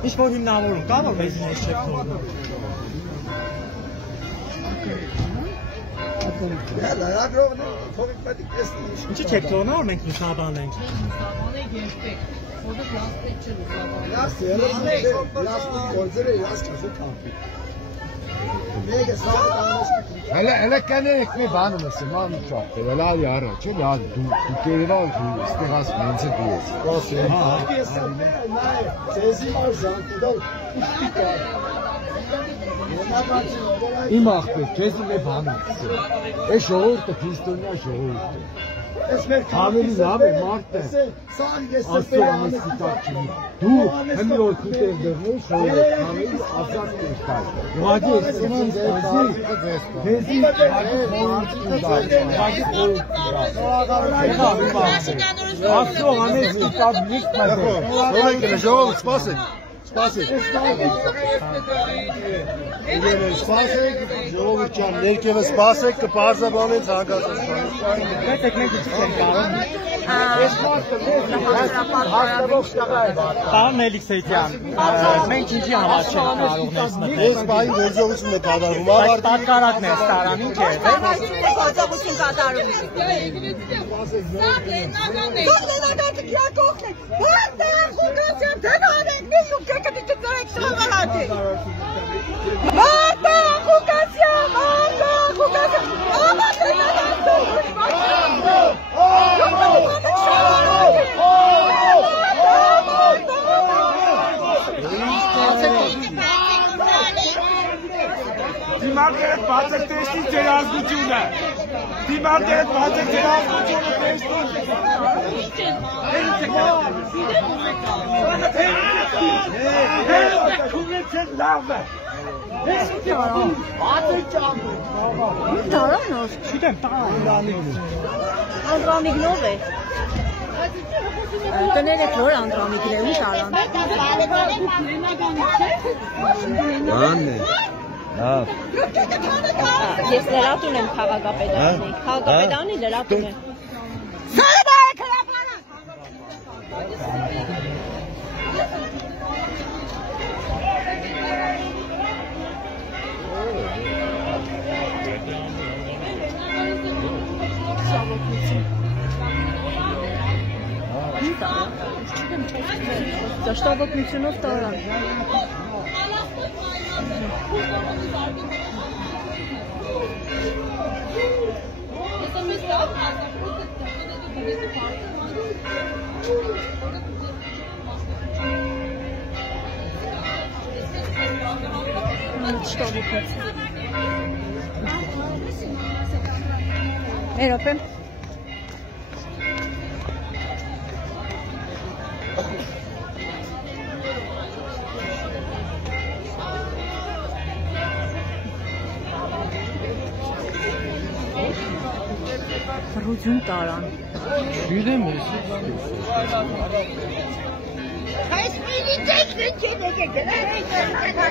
Ինչ որ հիմնավորում կա, որ մեզ ինչ չեք թողնում։ Ինչի չեք թողնում, որ մենք լուսաբանենք։ Լուսաբանենք երբեք, որը լաստիկ չէ Հələ կանենք մի բանում ես, ման չափ, հələ արա, չէ՞ լավ, դու կերևալ դու ստեղած մենցը դու ես։ Իմ աղբեր, քեզ մի բանում ես։ Այս ժողովուրդը քրիստոնյա ժողովուրդ է։ Ավելի լավ է մարդ է։ Աստծո անստիկ չի։ Դու հենց որ քուտեր դեռնու շոյը քամի ազատ ես տալ։ Ուղղակի սենան Աստծո անստիկ կապնիկ մազը։ Ո՞րը ժողովուրդ սպասեք։ Սպասեք։ Սպասեք, ժողովուրդ ջան, ներքևը սպասեք, կպարզաբանեն ցանկացածը։ Բայց եք մենք ինչ ենք կարող։ Պարոն Էլիքսեյթյան, մենք ինչի համար չենք կարող ներս մտնել։ Ես բայի գործողություն է կատարվում, Բայց տակարակն է ստարան, ինչ է։ Գործողություն կատարում։ Դիմակերդ բացեք տեսնի ձեր ազգությունը։ Դիմակերդ բացեք ձեր ազգությունը տեսնի։ Լավ է։ Տարանով։ Չգիտեմ, Անդրանիկնով է։ Տները որ անդրանիկն է, ու տարան։ Բանն է։ Հա։ Ես լրատուն եմ քաղաքապետարանի։ Քաղաքապետարանի լրատուն եմ։ Ճաշտավոտնությունով տարան։ Երբ Ռուջուն տարան։ Չգիտեմ ես։ Այս միլիտեքն է գնա։